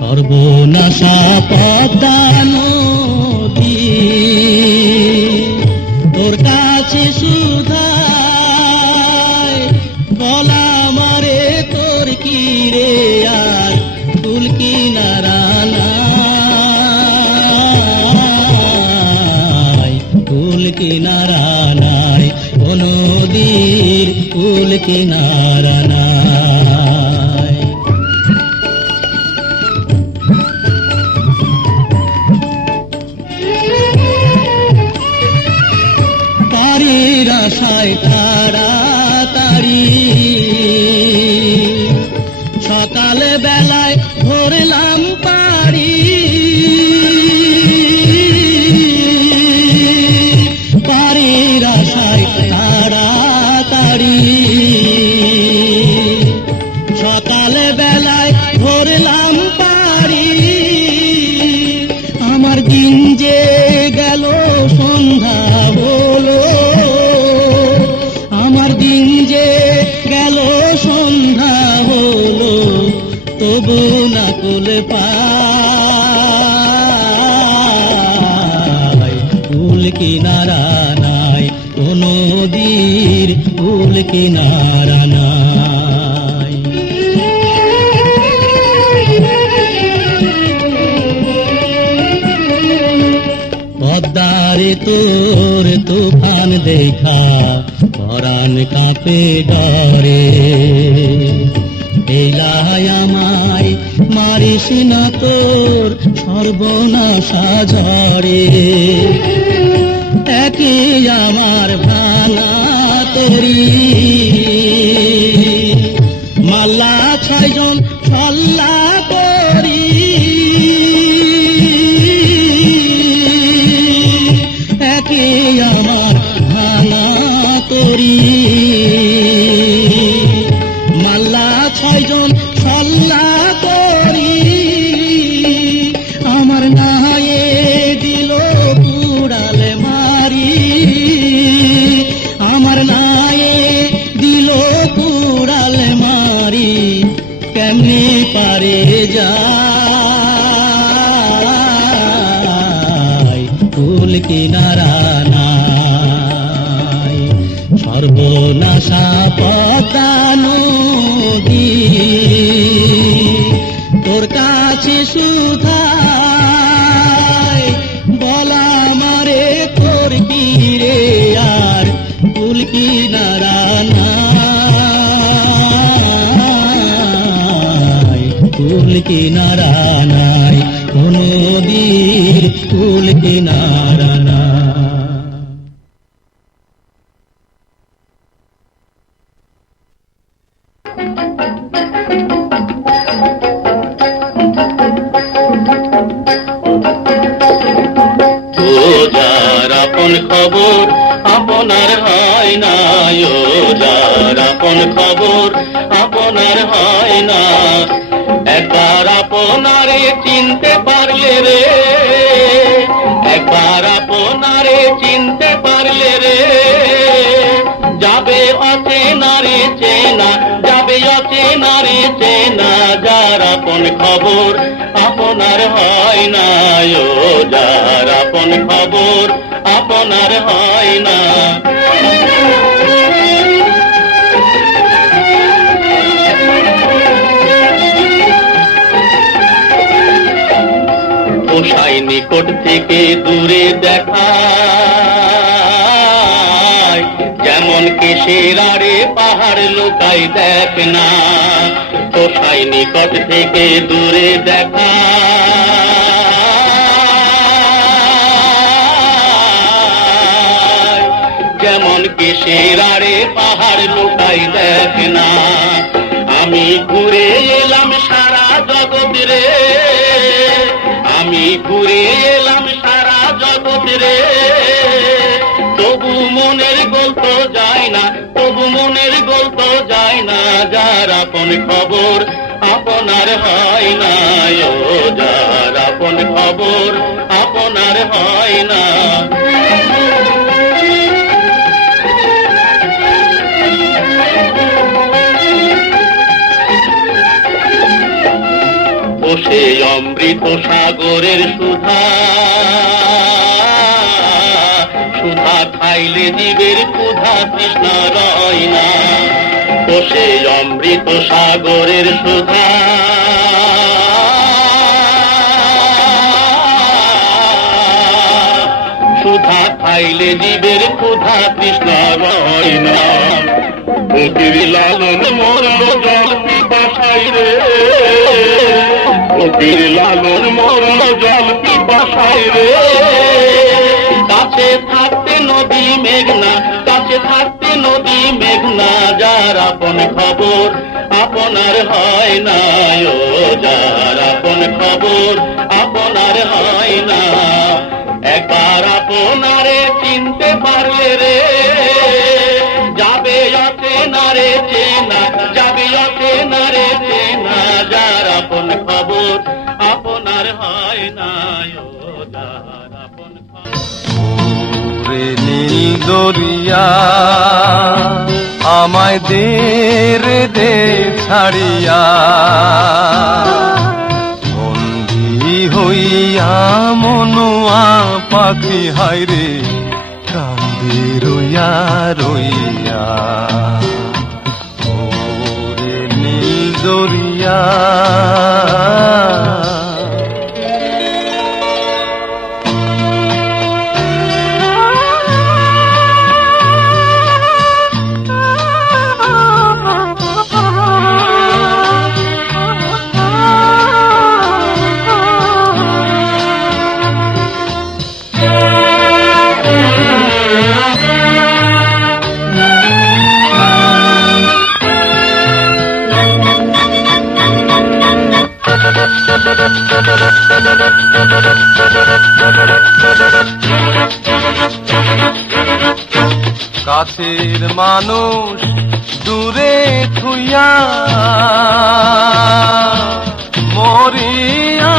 সর্বনাশা পদ্মা নদী তোর কাছে সুধায় বলা মারে তোর কি রে আর ফুল কিনারা নাই ফুল কিনারা নাই ও নদীর ফুল কিনারা নাই পারির আশায় তাড়াতাড়ি সকাল বেলায় ধরলাম পারি পারির আশায় তাড়াতাড়ি সকাল বেলায় ধরলাম পারি আমার দিন যে গেল সন্ধ্যা হলো আমার দিন যে গেল সন্ধ্যা হলো তবু না কুল পাই কুল কিনারা নাই ও নদীর কুল কিনারা নাই পদ্মারে তোর তুফান দেখা পরাণ কাঁপে ডরে এলাই আমায় মারিস না তোর সর্বনাশা ঝরে একে আমার ভাঙা তরি মাল্লা ছয়জন ছল্লা করি একে আমার ভাঙা তরি মাল্লা ছয়জন ছল্লা করি আমার নায়ে দিল পুড়াল মারি আমার নায়ে দিল পুড়াল মারি কেমনে পারে যায় কুল কিনারা নাই সর্বনাশা পদ্মা নদী তোর কাছে সুধায় বলা মারে তোর কি রে আর কুল কিনারা নাই কুল কিনারা নাই ও নদীর কুল কিনারা নাই আপন খবর আপনার হয় না ও যার আপন খবর আপনার হয় না একবার আপনারে চিনতে পারলে রে একবার আপনারে চিনতে পারলে রে যাবে অচেনারে চেনা যাবে অচেনারে চেনা যার আপন খবর আপনার হয় না ও যার আপন খবর আপনার হয় না পোষাই নিকট থেকে দূরে দেখা যেমন কেশের আড়ে পাহাড় লুকাই দেখ না পোষাই নিকট থেকে দূরে দেখা যেমন কেশের আড়ে পাহাড় লুকাই দেখ না আমি ঘুরে এলাম সারা জগৎ রে আমি ঘুরে এলাম সারা জগৎ রে তবু মনের গল্প যায় না তবু মনের গল্প যায় না যার আপন খবর আপনার হয় না ও যার আপন খবর আপনার হয় না সে অমৃত সাগরের সুধা, সুধা খাইলে জীবের ক্ষুধা তৃষ্ণা রয় না। ও সে অমৃত সাগরের সুধা, সুধা খাইলে জীবের ক্ষুধা তৃষ্ণা রয় না। ফকির লালন মরল জল পিপাসায় রে, ফকির লালন মরল জল পিপাসায় রে। কাছে থাকতে নদী মেঘনা, কাছে থাকতে নদী মেঘনা, যার আপন খবর আপনার হয় না। ও যার আপন খবর আপনার হয় না। একবার আপনারে চিনতে পারলে রে, যাবে অচেনা রে চেনা, যাবে অচেনা রে চেনা, যার আপন খবর আপনার হয় না। ও যার আপন খবর। ওরে নীল দরিয়া আমায় দে রে দে ছাড়িয়া, বন্দী হইয়া মনুয়া পাখি হায়রে কান্দে রইয়া রইয়া। ওরে নীল দরিয়া কাছের মানুষ দূরে থুইয়া মরি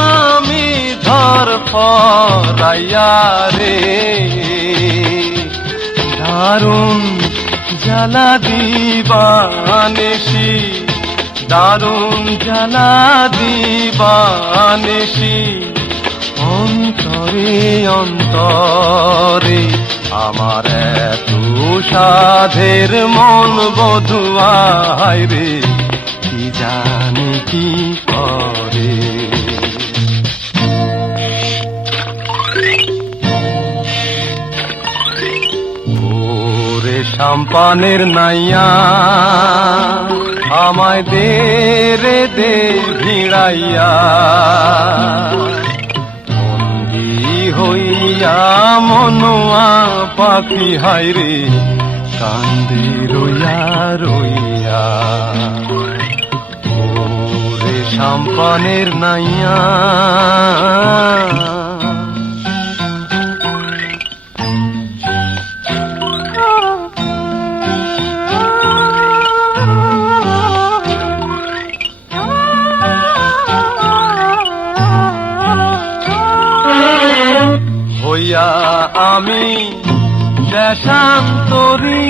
আমি ধর ফরাইয়া রে। দারুণ জ্বালা দিবানেশি, দারুণ জ্বালা দিবানেশি, অন্তরে অন্তরে আমার এত সাধের মন বধুয়ায় রে, কি জানি কি করে। ওরে সাম্পানের নাইয়া আমায় দে রে দে ভিড়াইয়া, হইয়া মনুয়া পাখি হায়রে কান্দে রইয়া রইয়া। ওরে সাম্পানের নাইয়া হইয়া আমি দেশান্তরী,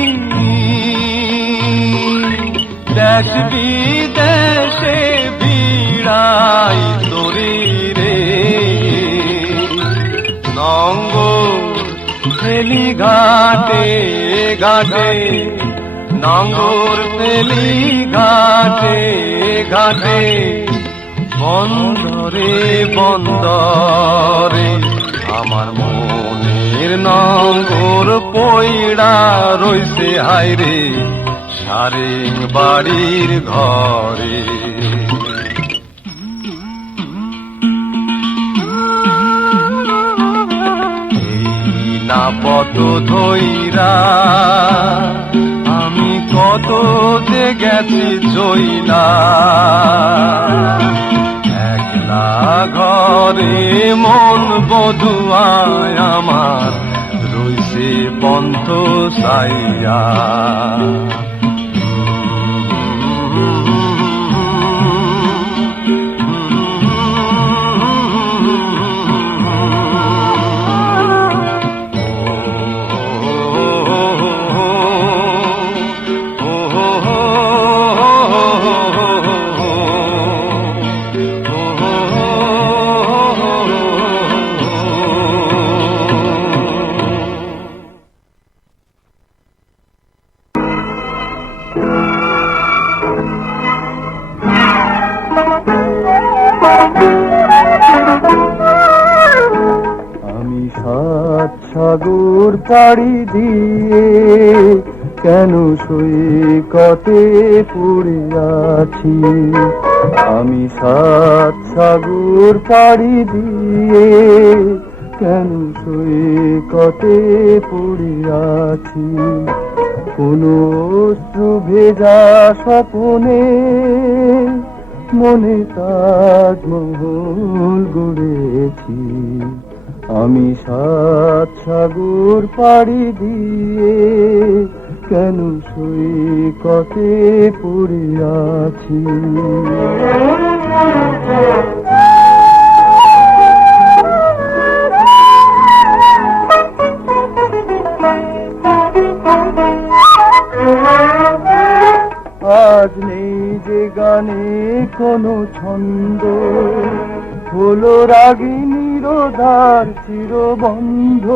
দেশ বিদেশে বিড়াই তরি রে। নঙ্গ ফেলি ঘাটে ঘাটে, নঙ্গর ফেলি ঘাটে ঘাটে, বন্দরে বন্দরে আমার মনের নঙ্গর পইড়া রইছে হায়রে সারে বাড়ির ঘরে। এই না পত ধইরা আমি কত যে গেছি চইলা, একলা ঘরে মন বধুয়ায় আমার রইছে পন্থ সাইয়া। সাগর পাড়ি দিয়ে কেন সৈকতে পড়ে আছি। আমি সাত সাগর পাড়ি দিয়ে কেন সৈকতে পড়ে আছি। কোনো অশ্রু ভেজা স্বপ্নে মনে তাজমহল গড়েছি। আমি সাত সাগর পাড়ি দিয়ে কেন সৈকতে পড়ে আছি। আজ নেই যে গানে কোনো ছন্দ, হলো রাগিনীর দ্বার চিরবন্ধ।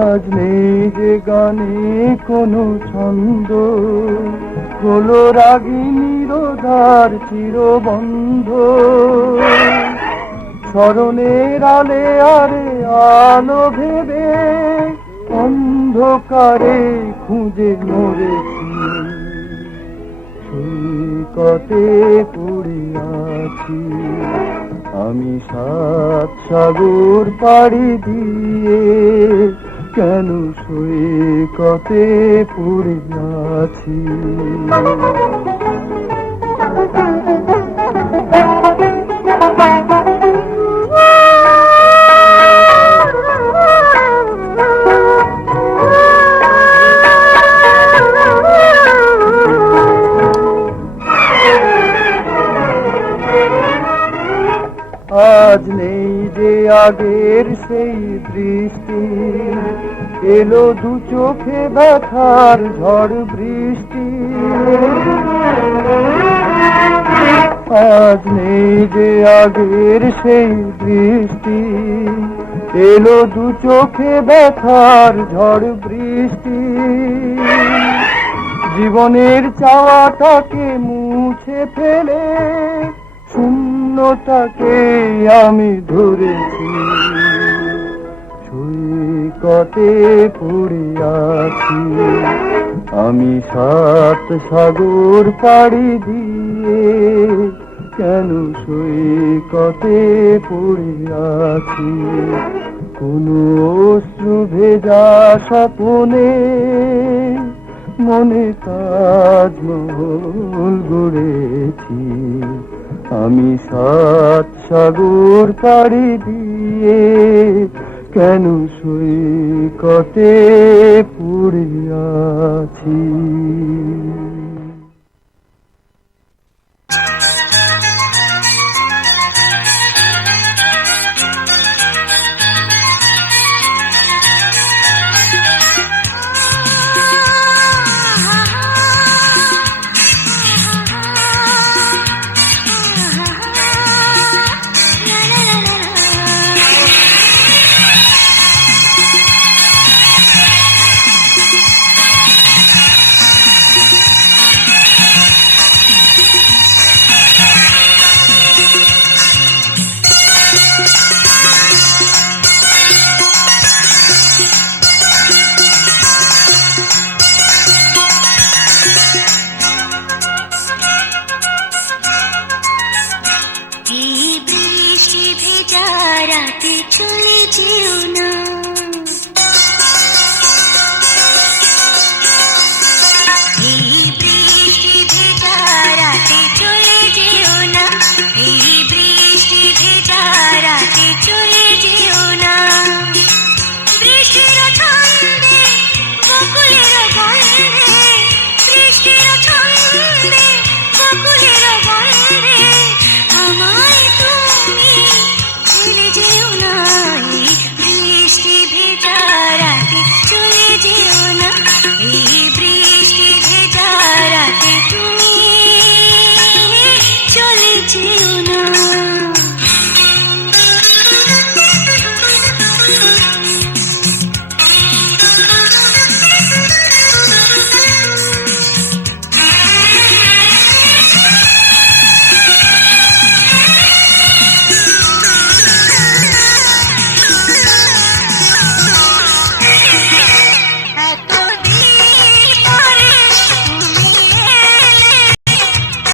আজ নেই যে গানে কোনো ছন্দ, হলো রাগিনীর দ্বার চিরবন্ধ। স্মরণের আলে আরে আলো ভেবে অন্ধকারে খুঁজে মরেছি। সৈকতে পড়ে আছি। আমি সাত সাগর পাড়ি দিয়ে কেন সৈকতে পড়ে আছি। আজ নেই যে আগের সেই দৃষ্টি, এলো দু চোখে ব্যথার ঝড় বৃষ্টি। আজ নেই যে আগের সেই দৃষ্টি, এলো দু চোখে ব্যথার ঝড় বৃষ্টি। জীবনের চাওয়াটাকে মুছে ফেলে শূন্যতাকে আমি ধরেছি। সৈকতে পড়ে আছি। আমি সাত সাগর পাড়ি দিয়ে কেন সৈকতে পড়ে আছি। কোনো অশ্রু ভেজা স্বপ্নে মনে তাজমহল গড়েছি। আমি সাত সাগর পাড়ি দিয়ে কেন সৈকতে পড়ে আছি। এই বৃষ্টি ভেজা রাতে চলে যেও না।